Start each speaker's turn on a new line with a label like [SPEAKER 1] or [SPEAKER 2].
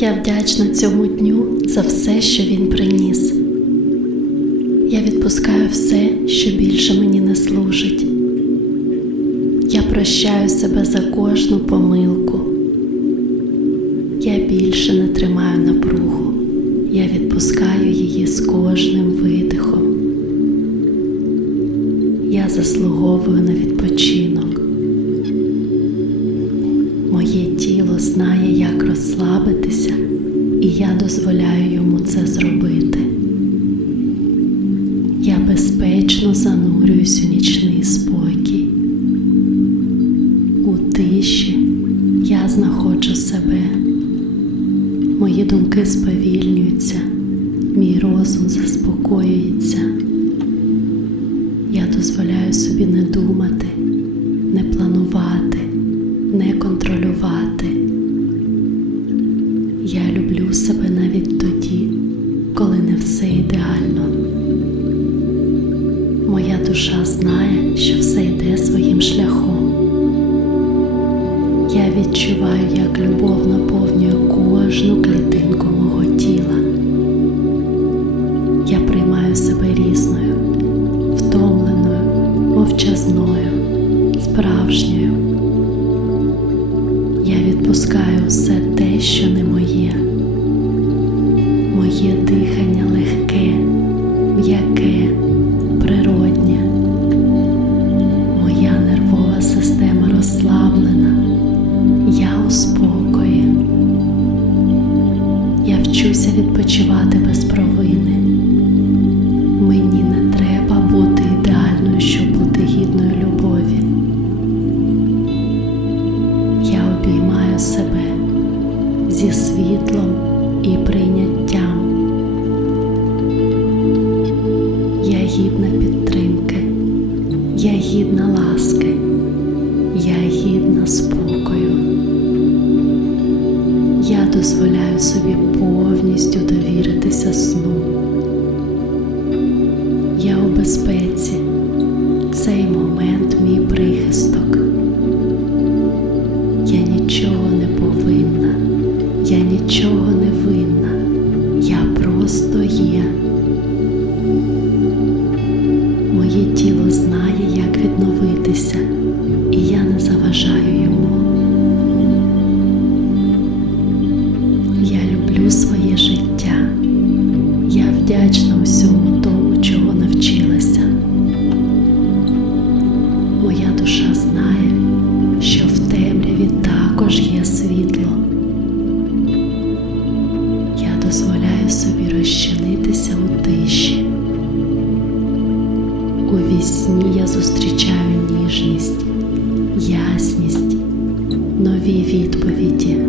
[SPEAKER 1] Я вдячна цьому дню за все, що він приніс. Я відпускаю все, що більше мені не служить. Я прощаю себе за кожну помилку. Я більше не тримаю напругу. Я відпускаю її з кожним видихом. Я заслуговую на відпочинок. Дозволяю йому це зробити. Я безпечно занурююсь у нічний спокій. У тиші я знаходжу себе. Мої думки сповільнюються, мій розум заспокоюється. Я дозволяю собі не думати, не планувати, не контролювати. Я люблю себе все ідеально. Моя душа знає, що все йде своїм шляхом. Я відчуваю, як любов наповнює кожну клітинку мого тіла. Я приймаю себе різною, втомленою, мовчазною, справжньою. Я відпускаю все те, що відпочивати без провини. Мені не треба бути ідеальною, щоб бути гідною любові. Я обіймаю себе зі світлом і прийняттям. Я гідна підтримки, я гідна ласки, я гідна спокою. Я дозволяю собі повністю довіритися сну. Я у безпеці. Цей момент мій прихисток. Я нічого не повинна, я нічого дозволяю собі розчинитися у тиші. У вісні я зустрічаю ніжність, ясність, нові відповіді.